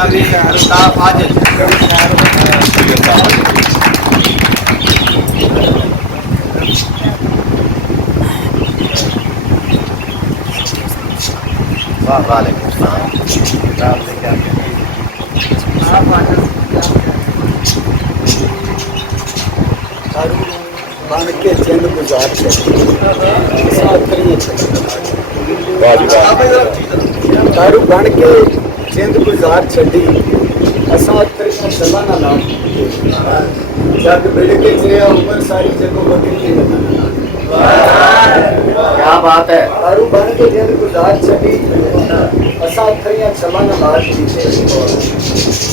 नवी अल्ताफ हाजिर वालेकुम अस्सलाम बन के जिंद गुजार दारू बन के जिंद गुजार छड़ी असा चला ना ला जग बिड़ के जिया उम्र सारी जगो बदल के क्या बात है दारू बन के जिंद गुजार छड़ी असा चला ना ला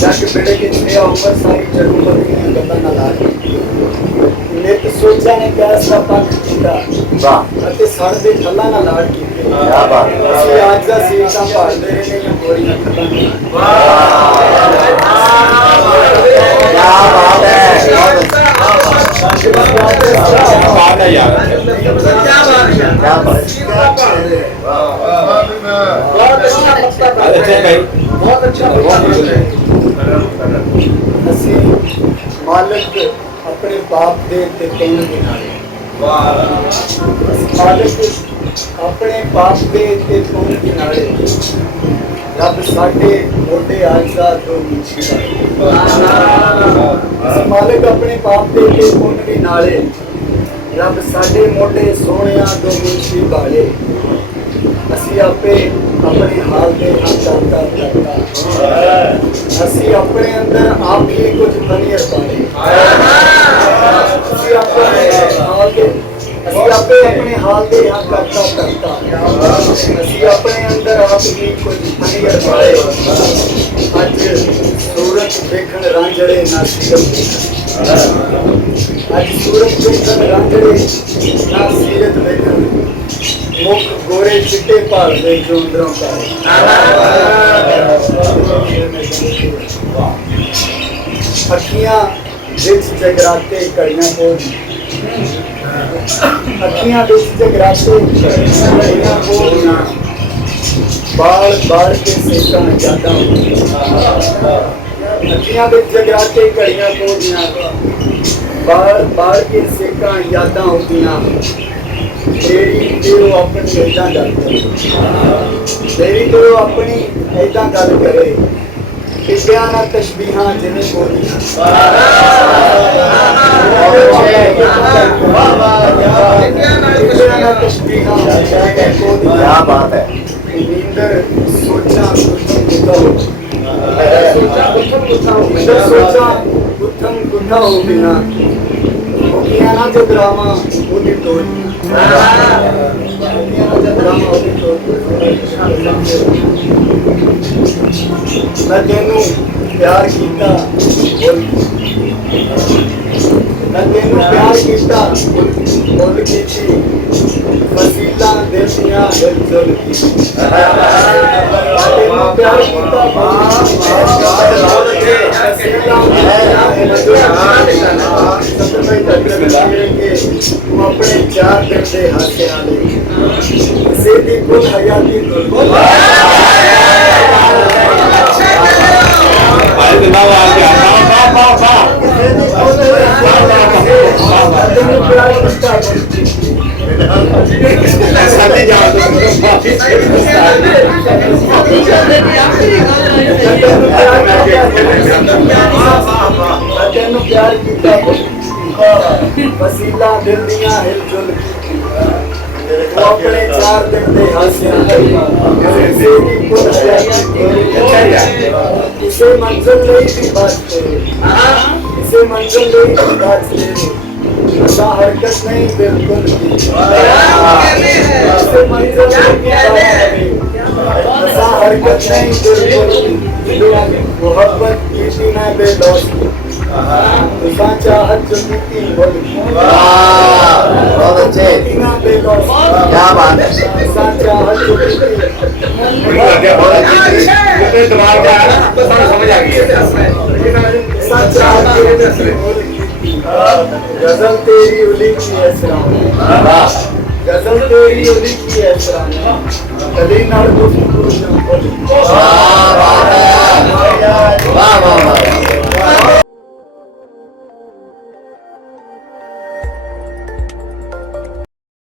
जग बिड़ के जिया उम्र सारी जगो बदल के गल्ला ना ला नित सोचा ने कैसा पक्ष किया वाह अते सर दे थल्ला ना लाड़ कीते क्या बात असि आज दा सीटां भालदे रहे ने गोरियां खत्म वाह क्या बात है बात है यार क्या बात बहुत अच्छा भाई बहुत अच्छा असि मालिक अपने बाप दे ते कौन दे नाले मालिक अपने बाप दे ते कौन दे नाले रब साडे मोटे आजा तो नीची मालिक अपने बाप दे ते कौन दे नाले रब साडे मोटे सोहणिया तो नीची बाले असी आपे अपने हाल दे करता असी अपने अंदर आप ही कुछ बनियर पाए असी अपने हाल दे करता असी अपने अंदर आप ही कुछ बनियर पाए अज सूरत देखण रांझड़े ना सीरत अज सूरत देखण रांझड़े ना सीरत देखण मुख गोरे चिट्टे भाल दे जो अंदरों का अखियां विच जगराते कड़ियां बोल अखियां विच जगराते कड़ियां बोल बाल बाल के सेकां यादां अखियां विच जगराते कड़ियां बोलियां बाल बाल के सेकां यादां होतियां मेरी तेरो अपनी ऐदा गल करे मेरी तेरो अपनी ऐदा गल करे किसियां ना तशबीहां जिन्हें बोलियां क्या बात है नींदर सोचा उठम गुथा हो बिना ना जो ड्रामा ओदी तोड़ मैं तेनू प्यार कीता मैं तेनू प्यार कीता बोल कीती फसीला दिल दियां हिलजुल की तेनू प्यार कीता अपने चार दिन के हाथे आले सीधी कुल हयाती प्यार किया वसीला दिल दियां हिलजुल अपने चार दिन दे हासिल इसे मंजिल नहीं थी बात इसे मंजिल नहीं थी बात ऐसा हरकत नहीं बिल्कुल इसे मंजिल नहीं थी बात ऐसा हरकत नहीं बिल्कुल मोहब्बत की थी मैं बेलौस चाहत जो की बहुत अच्छे क्या बात है चाहत जो समझ आ गई गजल तेरी उली की ऐसा गजल तेरी उली की ऐसा कली नाल दोस्त वाह वाह वाह